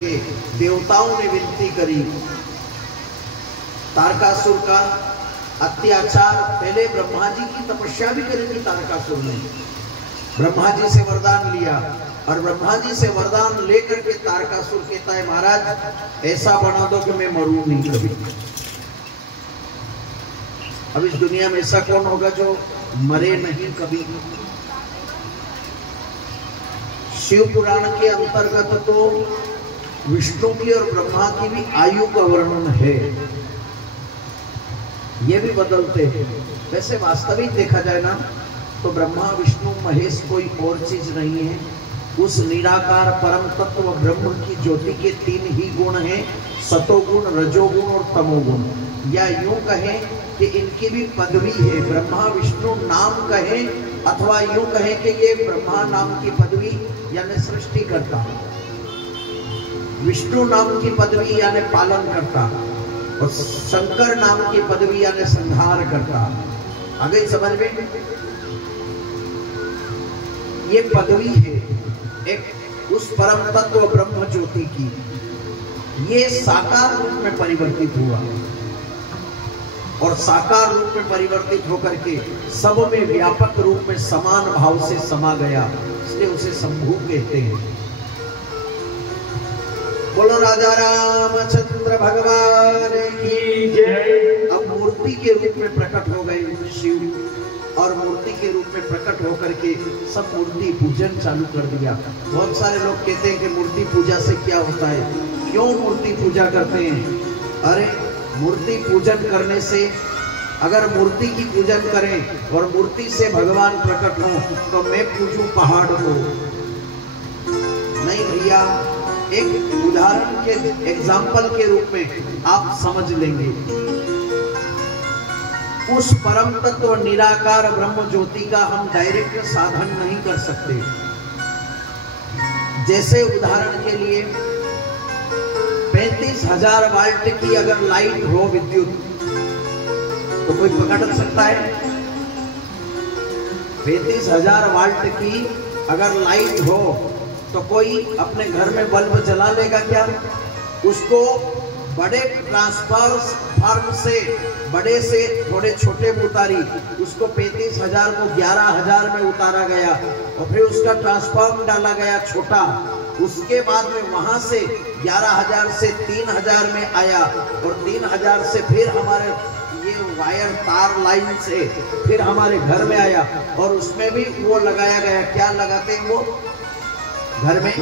देवताओं ने विनती करी। तारकासुर का अत्याचार, पहले ब्रह्मा जी की तपस्या भी करी थी तारकासुर ने। ब्रह्मा जी से वरदान लिया और ब्रह्मा जी से वरदान लेकर के तारकासुर कहता है, महाराज ऐसा बना दो कि मैं मरूं नहीं कभी। अब इस दुनिया में ऐसा कौन होगा जो मरे नहीं कभी? शिव पुराण के अंतर्गत तो विष्णु की और ब्रह्मा की भी आयु का वर्णन है, ये भी बदलते हैं। वैसे वास्तविक देखा जाए ना तो ब्रह्मा विष्णु महेश कोई और चीज नहीं है। उस निराकार परम तत्व ब्रह्म की ज्योति के तीन ही गुण हैं, सतोगुण, रजोगुण और तमोगुण। या यूं कहें कि इनकी भी पदवी है, ब्रह्मा विष्णु नाम कहें अथवा यूं कहें कि ये ब्रह्मा नाम की पदवी यानी सृष्टि करता, विष्णु नाम की पदवी यानी पालन करता और शंकर नाम की पदवी यानी संहार करता। आगे समझ में ये पदवी है एक उस परम तत्व ब्रह्म ज्योति की। ये साकार रूप में परिवर्तित हुआ और साकार रूप में परिवर्तित होकर के सब में व्यापक रूप में समान भाव से समा गया, इसलिए उसे शंभु कहते हैं। बोलो राजा रामचंद्र भगवान की जय। अब मूर्ति के रूप में प्रकट हो गए शिव और मूर्ति के रूप में प्रकट होकर के सब मूर्ति पूजन चालू कर दिया। बहुत सारे लोग कहते हैं कि मूर्ति पूजा से क्या होता है, क्यों मूर्ति पूजा करते हैं? अरे मूर्ति पूजन करने से, अगर मूर्ति की पूजन करें और मूर्ति से भगवान प्रकट हो तो मैं पूजूं पहाड़ को? नहीं भैया, एक उदाहरण के एग्जाम्पल के रूप में आप समझ लेंगे। उस परम तत्व निराकार ब्रह्म ज्योति का हम डायरेक्ट साधन नहीं कर सकते। जैसे उदाहरण के लिए 35,000 वाल्ट की अगर लाइट हो विद्युत तो कोई पकड़ सकता है? 35,000 वाल्ट की अगर लाइट हो तो कोई अपने घर में बल्ब जला लेगा क्या? उसको बड़े ट्रांसफार्मर से, बड़े से थोड़े छोटे में उतारी, उसको 35,000 को 11,000 में उतारा गया और फिर उसका ट्रांसफार्मर डाला गया छोटा। उसके बाद में वहां से 11,000 से 3,000 में आया और 3,000 से फिर हमारे ये वायर तार लाइन से फिर हमारे घर में आया और उसमें भी वो लगाया गया। क्या लगाते हैं वो घर में?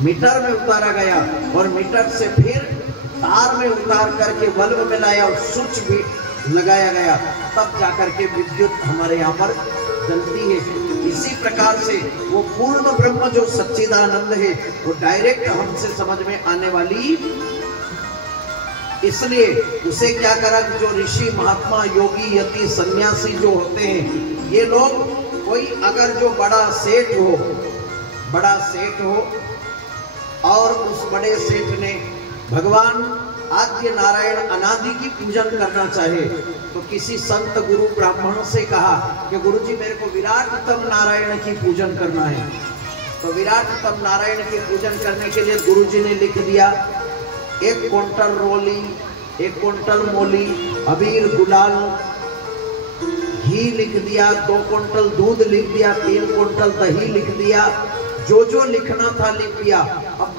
मीटर में उतारा गया और मीटर से फिर तार में उतार करके बल्ब में लाया और स्विच भी लगाया गया, तब जाकर के विद्युत हमारे यहाँ पर जलती है। इसी प्रकार से वो पूर्ण ब्रह्म जो सच्चिदानंद है वो डायरेक्ट हमसे समझ में आने वाली, इसलिए उसे क्या करा, जो ऋषि महात्मा योगी यति सन्यासी जो होते हैं, ये लोग कोई अगर जो बड़ा सेठ हो और उस बड़े सेठ ने भगवान आद्य नारायण अनादि की पूजन करना चाहे तो किसी संत गुरु ब्राह्मण से कहा कि गुरुजी मेरे को विराटतम नारायण की पूजन करना है। तो विराटतम नारायण की पूजन करने के लिए गुरुजी ने लिख दिया 1 क्विंटल रोली, 1 क्विंटल मोली, अबीर गुलाल, घी लिख दिया, 2 क्विंटल दूध लिख दिया, 3 क्विंटल दही लिख दिया, जो जो लिखना था लिख दिया। अब